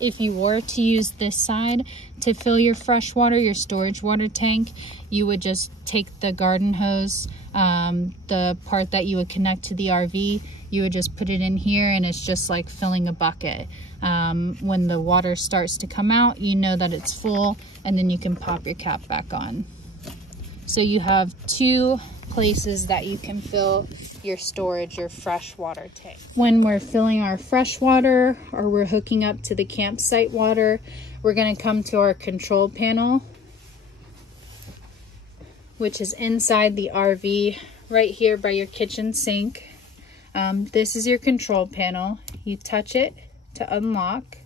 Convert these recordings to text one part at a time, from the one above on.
If you were to use this side to fill your fresh water, your storage water tank, you would just take the garden hose, the part that you would connect to the RV, you would just put it in here, and it's just like filling a bucket. When the water starts to come out, you know that it's full, and then you can pop your cap back on. So you have two places that you can fill your storage, your fresh water tank. When we're filling our fresh water or we're hooking up to the campsite water, we're going to come to our control panel, which is inside the RV right here by your kitchen sink. This is your control panel. You touch it to unlock.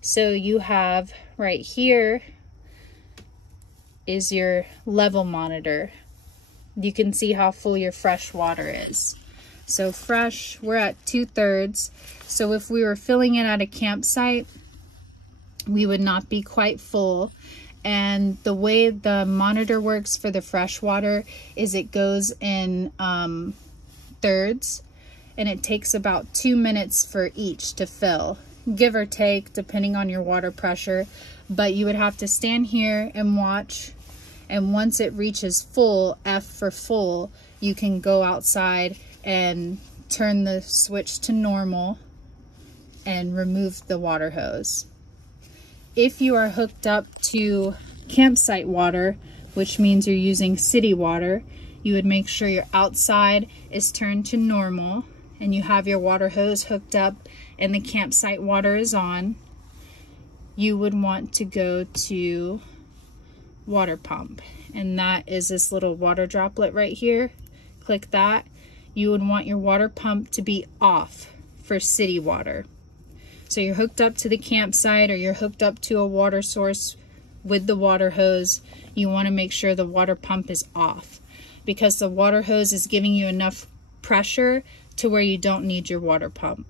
So you have right here is your level monitor. You can see how full your fresh water is. So fresh, we're at 2/3. So if we were filling it at a campsite, we would not be quite full. And the way the monitor works for the fresh water is it goes in thirds, and it takes about 2 minutes for each to fill, give or take, depending on your water pressure. But you would have to stand here and watch, and once it reaches full, F for full, you can go outside and turn the switch to normal and remove the water hose. If you are hooked up to campsite water, which means you're using city water, you would make sure your outside is turned to normal and you have your water hose hooked up and the campsite water is on. You would want to go to water pump, and that is this little water droplet right here. Click that. You would want your water pump to be off for city water. So you're hooked up to the campsite or you're hooked up to a water source with the water hose. You want to make sure the water pump is off, because the water hose is giving you enough pressure to where you don't need your water pump.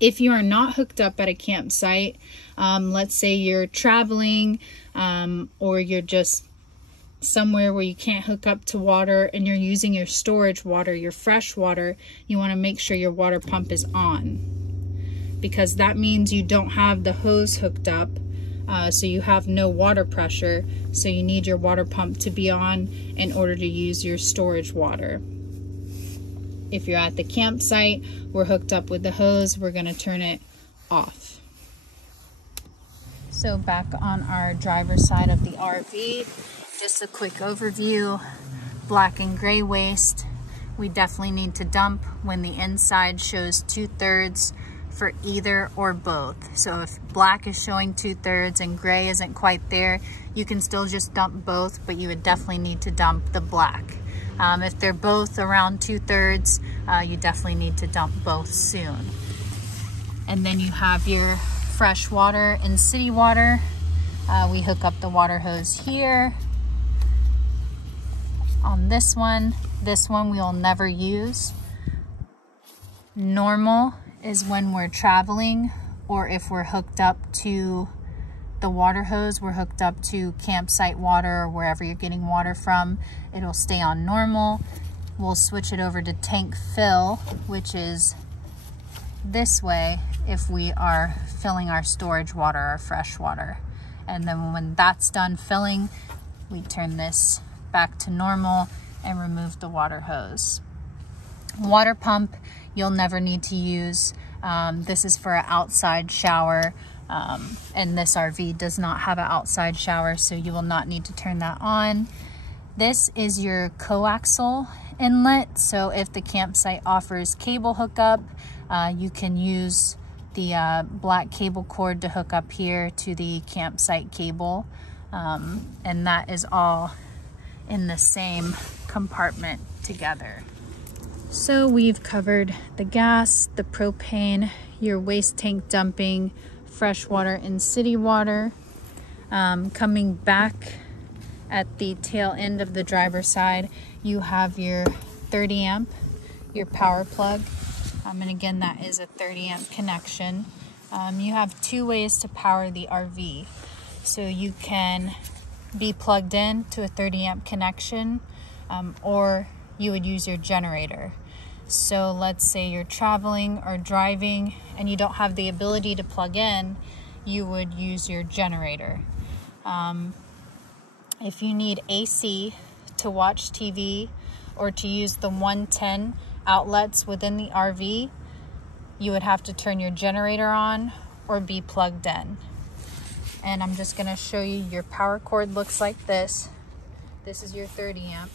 If you are not hooked up at a campsite, let's say you're traveling or you're just somewhere where you can't hook up to water and you're using your storage water, your fresh water, you want to make sure your water pump is on, because that means you don't have the hose hooked up, so you have no water pressure, so you need your water pump to be on in order to use your storage water. If you're at the campsite, we're hooked up with the hose, we're going to turn it off. So back on our driver's side of the RV, just a quick overview. Black and gray waste, we definitely need to dump when the inside shows 2/3 for either or both. So if black is showing 2/3 and gray isn't quite there, you can still just dump both, but you would definitely need to dump the black. If they're both around 2/3, you definitely need to dump both soon. And then you have your fresh water and city water. We hook up the water hose here. On this one we will never use. Normal is when we're traveling, or if we're hooked up to the water hose, we're hooked up to campsite water or wherever you're getting water from, it'll stay on normal. We'll switch it over to tank fill, which is this way if we are filling our storage water, our fresh water. And then when that's done filling, we turn this back to normal and remove the water hose. Water pump you'll never need to use. This is for an outside shower, and this RV does not have an outside shower, so you will not need to turn that on. This is your coaxial inlet, so if the campsite offers cable hookup, you can use the black cable cord to hook up here to the campsite cable, and that is all in the same compartment together. So we've covered the gas, the propane, your waste tank dumping, fresh water and city water. Coming back at the tail end of the driver's side, you have your 30 amp, your power plug. And again, that is a 30 amp connection. You have two ways to power the RV. So you can be plugged in to a 30 amp connection, or you would use your generator. So let's say you're traveling or driving and you don't have the ability to plug in, you would use your generator. If you need AC to watch TV or to use the 110 outlets within the RV, you would have to turn your generator on or be plugged in. And I'm just going to show you your power cord looks like this. This is your 30 amp.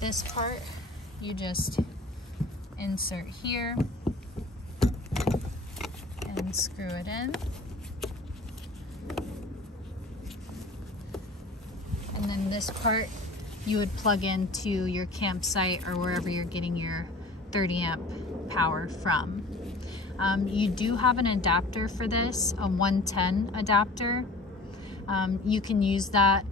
This part you just insert here and screw it in. And then this part you would plug into your campsite or wherever you're getting your 30 amp power from. You do have an adapter for this, a 110 adapter. You can use that.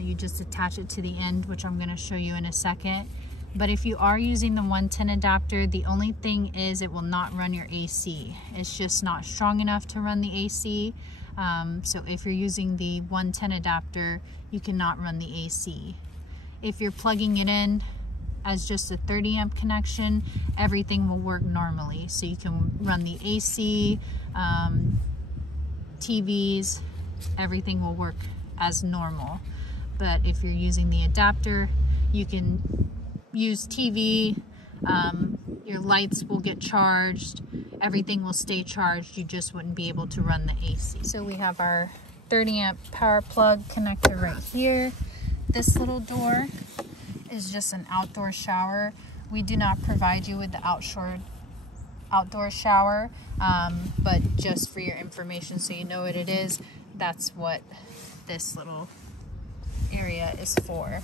You just attach it to the end, which I'm going to show you in a second. But if you are using the 110 adapter, the only thing is it will not run your AC. It's just not strong enough to run the AC. So if you're using the 110 adapter, you cannot run the AC. If you're plugging it in as just a 30 amp connection, everything will work normally. So you can run the AC, TVs, everything will work as normal. But if you're using the adapter, you can use TV, your lights will get charged, everything will stay charged, you just wouldn't be able to run the AC. So we have our 30 amp power plug connector right here. This little door is just an outdoor shower. We do not provide you with the outdoor shower, but just for your information so you know what it is, that's what this little area is for.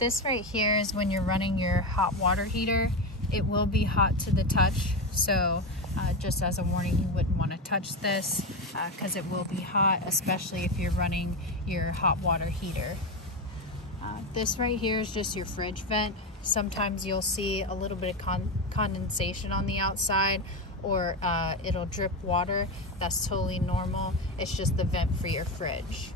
This right here is when you're running your hot water heater. It will be hot to the touch, so just as a warning, you wouldn't want to touch this because it will be hot, especially if you're running your hot water heater. This right here is just your fridge vent. Sometimes you'll see a little bit of condensation on the outside, or it'll drip water. That's totally normal. It's just the vent for your fridge.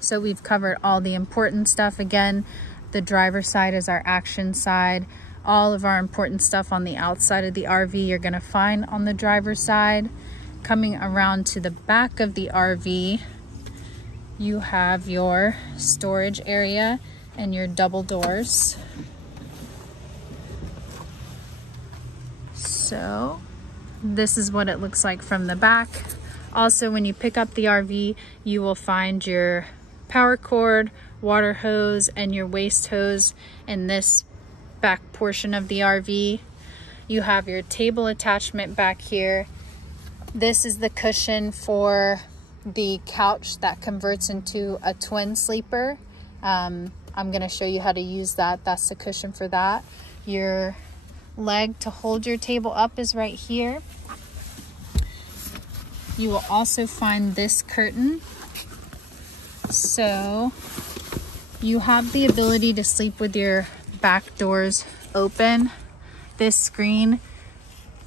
So we've covered all the important stuff. Again, the driver's side is our action side. All of our important stuff on the outside of the RV you're going to find on the driver's side. Coming around to the back of the RV, you have your storage area and your double doors. So this is what it looks like from the back. Also, when you pick up the RV, you will find your power cord, water hose, and your waste hose in this back portion of the RV. You have your table attachment back here. This is the cushion for the couch that converts into a twin sleeper. I'm going to show you how to use that. That's the cushion for that. Your leg to hold your table up is right here. You will also find this curtain. So you have the ability to sleep with your back doors open. This screen,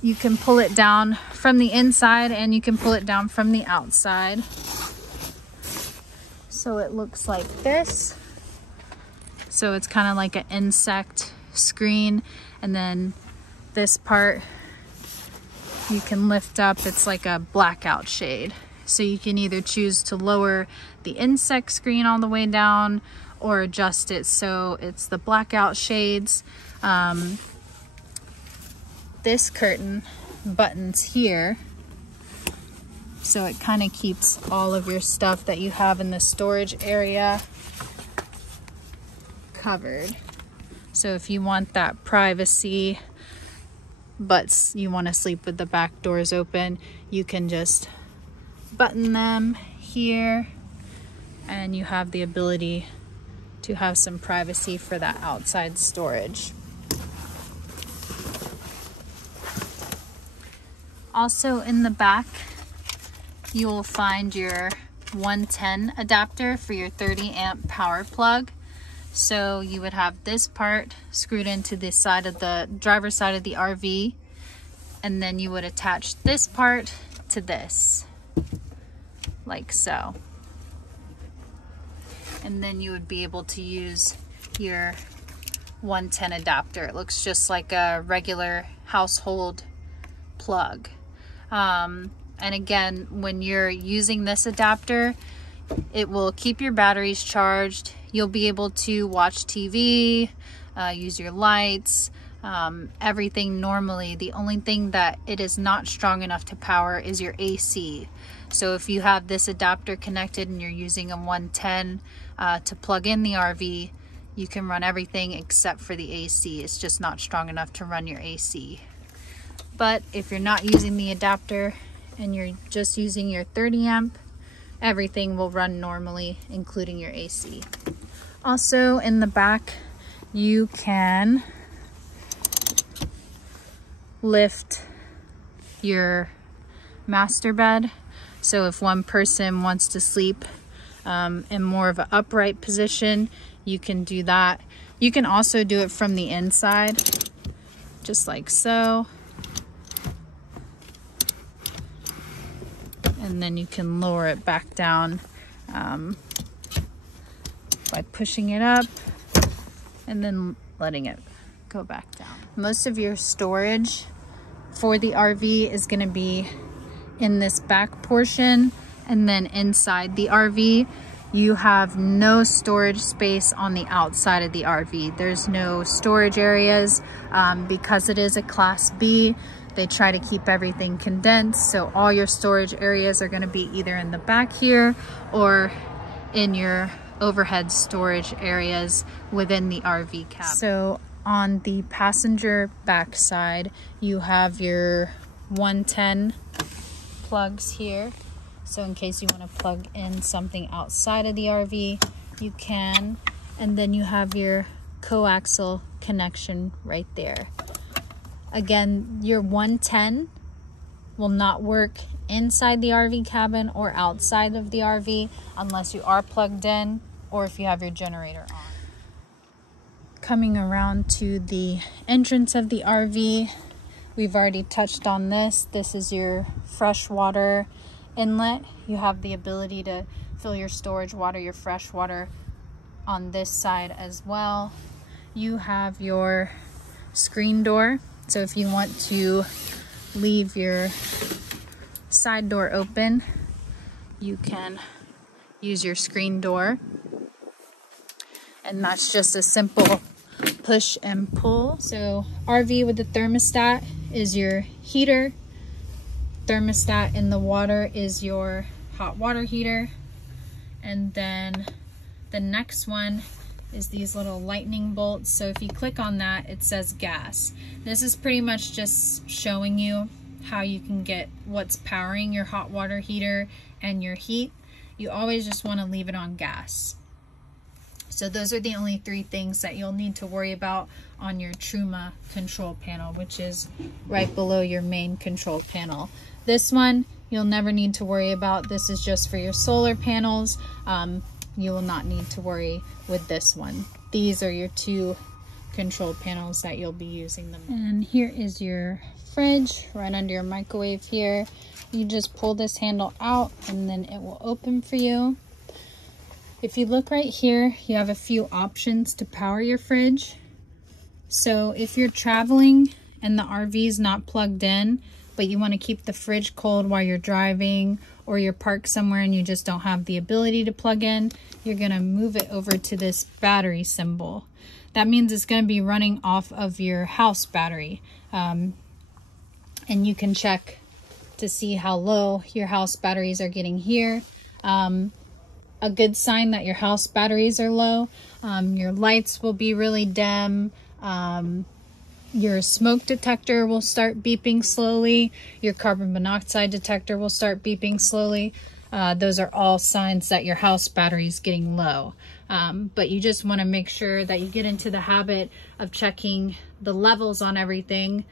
you can pull it down from the inside and you can pull it down from the outside. So it looks like this. So it's kind of like an insect screen, and then this part you can lift up. It's like a blackout shade. So you can either choose to lower the insect screen all the way down or adjust it so it's the blackout shades. This curtain buttons here, so it kind of keeps all of your stuff that you have in the storage area covered. So if you want that privacy, but you want to sleep with the back doors open, you can just button them here, and you have the ability to have some privacy for that outside storage. Also in the back, you will find your 110 adapter for your 30 amp power plug. So you would have this part screwed into the side of the driver's side of the RV, and then you would attach this part to this, like so. And then you would be able to use your 110 adapter. It looks just like a regular household plug. And again, when you're using this adapter, it will keep your batteries charged. You'll be able to watch TV, use your lights, everything normally. The only thing that it is not strong enough to power is your AC. So if you have this adapter connected and you're using a 110 to plug in the RV, you can run everything except for the AC. It's just not strong enough to run your AC. But if you're not using the adapter and you're just using your 30 amp, everything will run normally, including your AC. Also in the back, you can lift your master bed. So if one person wants to sleep in more of an upright position, you can do that. You can also do it from the inside, just like so. And then you can lower it back down by pushing it up and then letting it go back down. Most of your storage for the RV is going to be in this back portion, and then inside the RV you have no storage space on the outside of the RV. There's no storage areas because it is a Class B. They try to keep everything condensed, so all your storage areas are going to be either in the back here or in your overhead storage areas within the RV cabin. So on the passenger back side, you have your 110 plugs here. So in case you want to plug in something outside of the RV, you can. And then you have your coaxial connection right there. Again, your 110 will not work inside the RV cabin or outside of the RV unless you are plugged in or if you have your generator on. Coming around to the entrance of the RV, we've already touched on this. This is your freshwater inlet. You have the ability to fill your storage water, your fresh water on this side as well. You have your screen door. So if you want to leave your side door open, you can use your screen door. And that's just a simple push and pull. So RV with the thermostat is your heater. Thermostat in the water is your hot water heater. And then the next one is these little lightning bolts. So if you click on that, it says gas. This is pretty much just showing you how you can get what's powering your hot water heater and your heat. You always just want to leave it on gas. So those are the only three things that you'll need to worry about on your Truma control panel, which is right below your main control panel. This one you'll never need to worry about. This is just for your solar panels. You will not need to worry with this one. These are your two control panels that you'll be using them. And here is your fridge right under your microwave here. You just pull this handle out and then it will open for you. If you look right here, you have a few options to power your fridge. So if you're traveling and the RV is not plugged in, but you want to keep the fridge cold while you're driving, or you're parked somewhere and you just don't have the ability to plug in, you're going to move it over to this battery symbol. That means it's going to be running off of your house battery. And you can check to see how low your house batteries are getting here. A good sign that your house batteries are low. Your lights will be really dim. Your smoke detector will start beeping slowly. Your carbon monoxide detector will start beeping slowly. Those are all signs that your house battery is getting low. But you just want to make sure that you get into the habit of checking the levels on everything,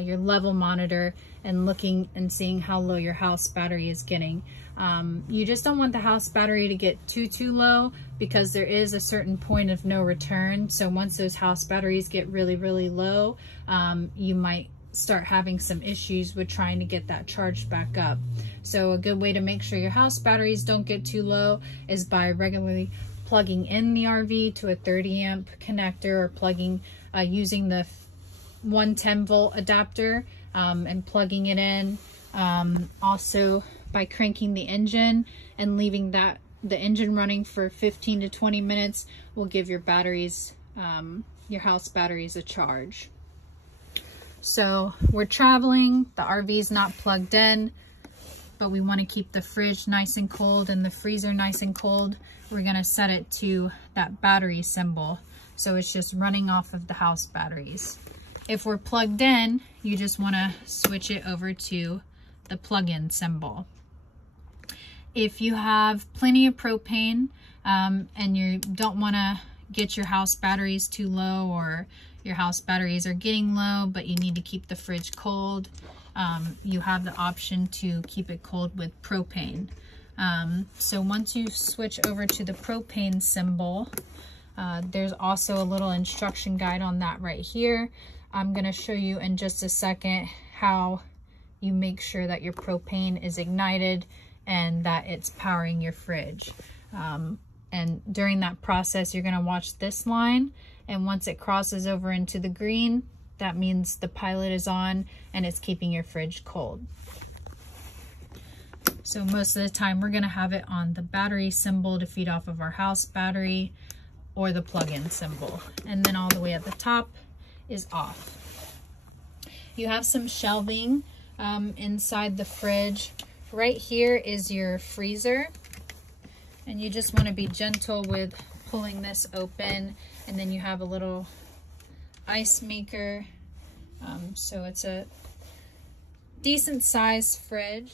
your level monitor, and looking and seeing how low your house battery is getting. You just don't want the house battery to get too low, because there is a certain point of no return. So once those house batteries get really low, you might start having some issues with trying to get that charged back up. So a good way to make sure your house batteries don't get too low is by regularly plugging in the RV to a 30 amp connector, or plugging using the 110 volt adapter and plugging it in. Also by cranking the engine and leaving the engine running for 15 to 20 minutes will give your batteries, your house batteries, a charge. So we're traveling, the RV is not plugged in, but we want to keep the fridge nice and cold and the freezer nice and cold. We're going to set it to that battery symbol, so it's just running off of the house batteries. If we're plugged in, you just want to switch it over to the plug-in symbol. If you have plenty of propane and you don't want to get your house batteries too low, or your house batteries are getting low but you need to keep the fridge cold, you have the option to keep it cold with propane. So once you switch over to the propane symbol, there's also a little instruction guide on that right here. I'm going to show you in just a second how you make sure that your propane is ignited and that it's powering your fridge. And during that process, you're going to watch this line, and once it crosses over into the green, that means the pilot is on and it's keeping your fridge cold. So most of the time we're going to have it on the battery symbol to feed off of our house battery, or the plug-in symbol, and then all the way at the top is off. You have some shelving inside the fridge. Right here is your freezer, and you just want to be gentle with pulling this open, and then you have a little ice maker. So it's a decent sized fridge.